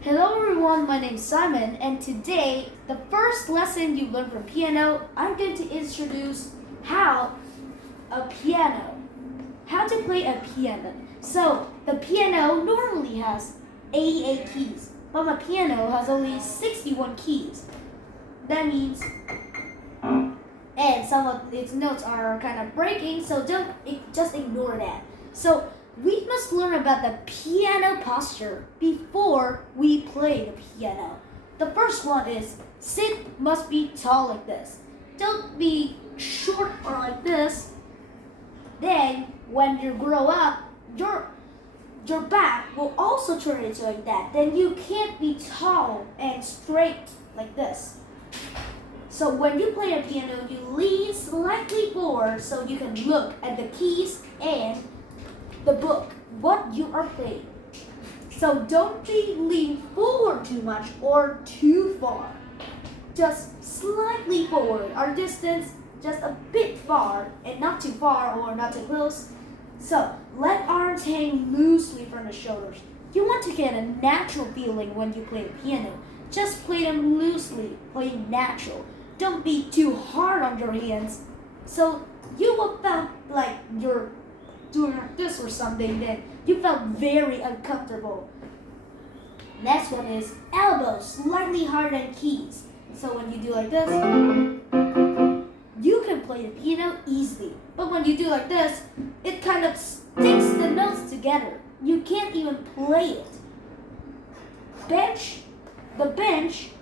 Hello everyone, my name is Simon, and today, the first lesson you learn from piano, I'm going to introduce how to play a piano. So, the piano normally has 88 keys, but my piano has only 61 keys. That means, and some of its notes are kind of breaking, so just ignore that. So, we must learn about the piano posture before we play the piano. The first one is sit must be tall like this. Don't be short or like this. Then when you grow up, your back will also turn into like that. Then you can't be tall and straight like this. So when you play a piano, you lean slightly forward so you can look at the keys and the book, what you are playing. So don't be lean forward too much or too far. Just slightly forward. Our distance just a bit far and not too far or not too close. So let arms hang loosely from the shoulders. You want to get a natural feeling when you play the piano. Just play them loosely, play natural. Don't be too hard on your hands. So you will feel like you're doing this or something, then you felt very uncomfortable. Next one is elbows slightly harder than keys. So when you do like this, you can play the piano easily. But when you do like this, it kind of sticks the notes together. You can't even play it. The bench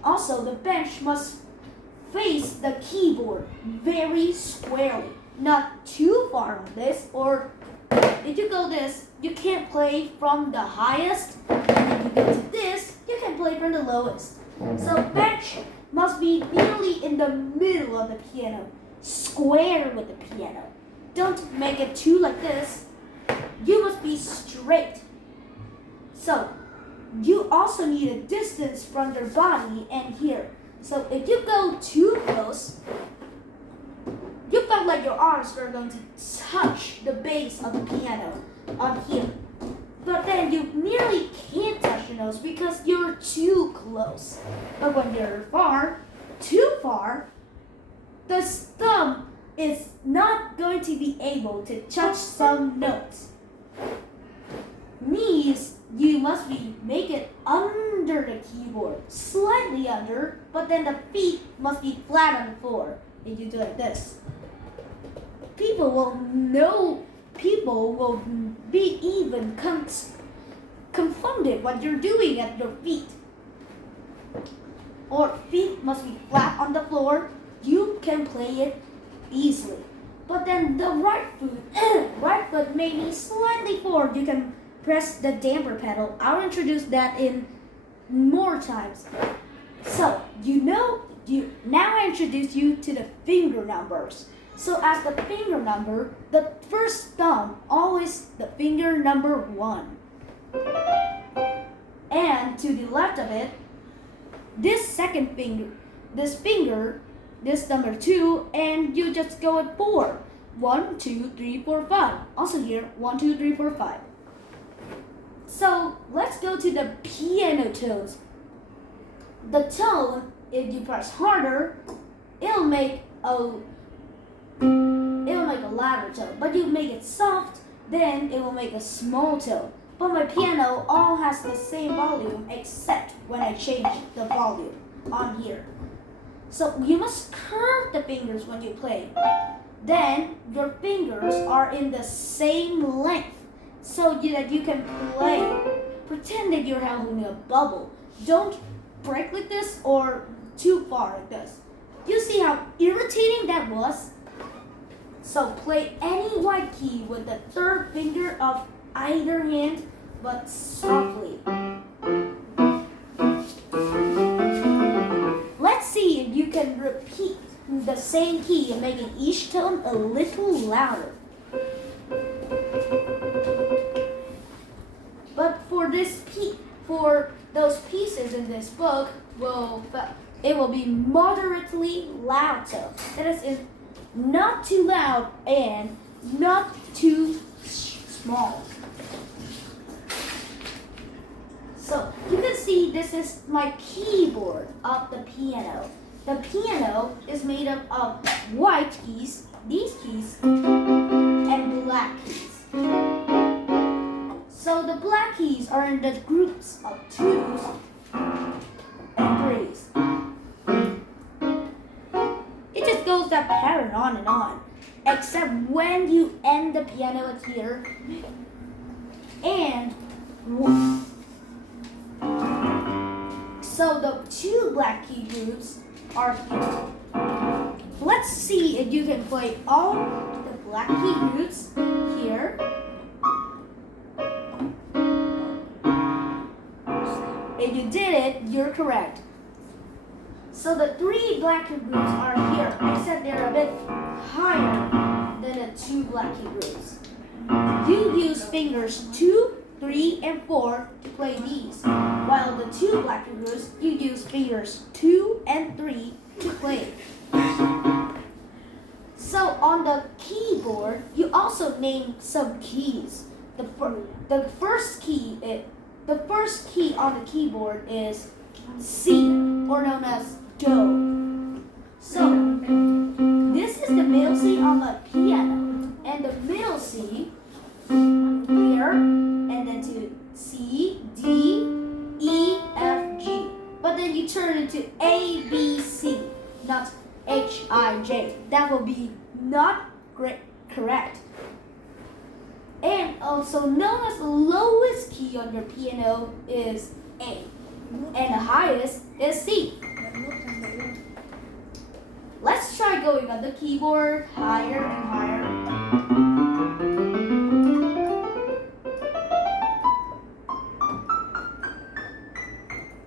must face the keyboard very squarely. Not too far on this, or if you go this, you can't play from the highest. And if you go to this, you can play from the lowest. So bench must be nearly in the middle of the piano, square with the piano. Don't make it too like this. You must be straight. So you also need a distance from your body and here. So if you go too close, you felt like your arms were going to touch the base of the piano on here. But then you nearly can't touch your nose because you're too close. But when you're too far, the thumb is not going to be able to touch some notes. Knees, you must make it under the keyboard, slightly under, but then the feet must be flat on the floor. If you do like this, people will be even confounded what you're doing at your feet. Or feet must be flat on the floor. You can play it easily. But then the right foot may be slightly forward. You can press the damper pedal. I'll introduce that in more times. So now I introduce you to the finger numbers. So as the finger number, the first thumb always the finger number 1. And to the left of it, this second finger, this number 2, and you just go at 4. 1, 2, 3, 4, 5. Also here, 1, 2, 3, 4, 5. So let's go to the piano tones. The tone, if you press harder, it'll make a louder tone. But you make it soft, then it will make a small tone. But my piano all has the same volume except when I change the volume on here. So you must curve the fingers when you play. Then your fingers are in the same length so that you can play. Pretend that you're having a bubble. Don't break like this or too far like this. You see how irritating that was? So play any white key with the third finger of either hand, but softly. Let's see if you can repeat the same key and making each tone a little louder. But for those pieces in this book, it will be moderately loud tone. That is not too loud and not too small. So you can see this is my keyboard of the piano. The piano is made up of white keys, these keys, and black keys. So the black keys are in the groups of 2s and 3s. It just goes that pattern on and on, except when you end the piano at here and 1. So the 2 black key groups are here. Let's see if you can play all the black key groups here. If you did it, you're correct. So the 3 black key groups are here, except they're a bit higher than the 2 black key groups. You use fingers 2, 3, and 4 to play these, while the 2 black key groups, you use fingers 2 and 3 to play. So on the keyboard, you also name some keys. The first key on the keyboard is C, or known as Do. So this is the middle C on the piano, and the middle C here, and then to C, D, E, F, G. But then you turn it to A, B, C, not H, I, J. That will be not correct. And also known as the lowest key on your piano is A, and the highest is C. Let's try going on the keyboard higher and higher.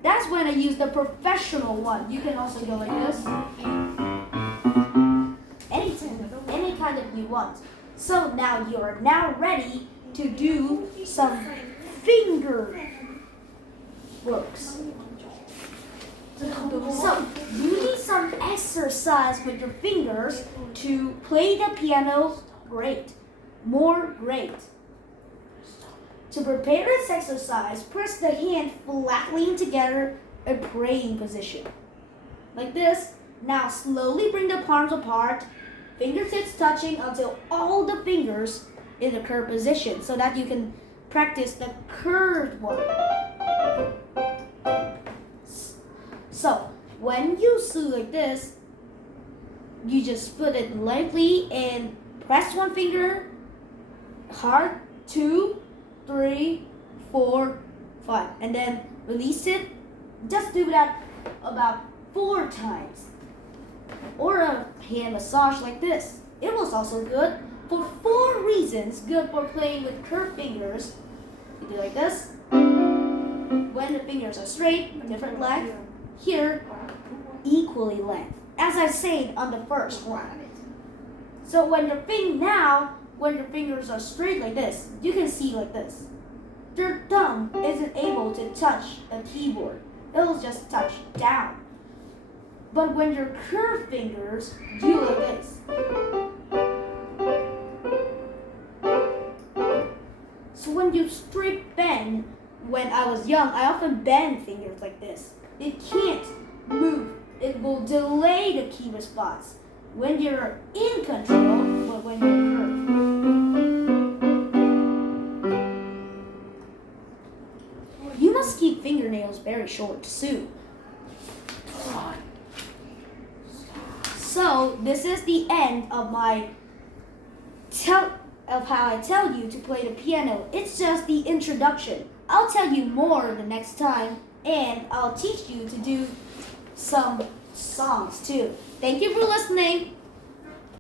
That's when I use the professional one. You can also go like this. Any kind of you want. So now you're ready to do some finger works. So you need some exercise with your fingers to play the piano great. To prepare this exercise, press the hand flatly together in praying position. Like this. Now slowly bring the palms apart, fingertips touching until all the fingers in the curved position, so that you can practice the curved one. So when you do like this, you just put it lightly and press one finger hard, 2, 3, 4, 5, and then release it. Just do that about 4 times. Or a hand massage like this. It was also good for 4 reasons. Good for playing with curved fingers. You do like this. When the fingers are straight, different length. Here, equally length. As I said on the first one. So when your fingers are straight like this, you can see like this. Your thumb isn't able to touch the keyboard. It'll just touch down. But when your curved fingers do like this. So when you straight bend, when I was young, I often bend fingers like this. It can't move. It will delay the key response when you're in control, but when you're curved. You must keep fingernails very short too. So this is the end of how I tell you to play the piano. It's just the introduction. I'll tell you more the next time, and I'll teach you to do some songs too. Thank you for listening.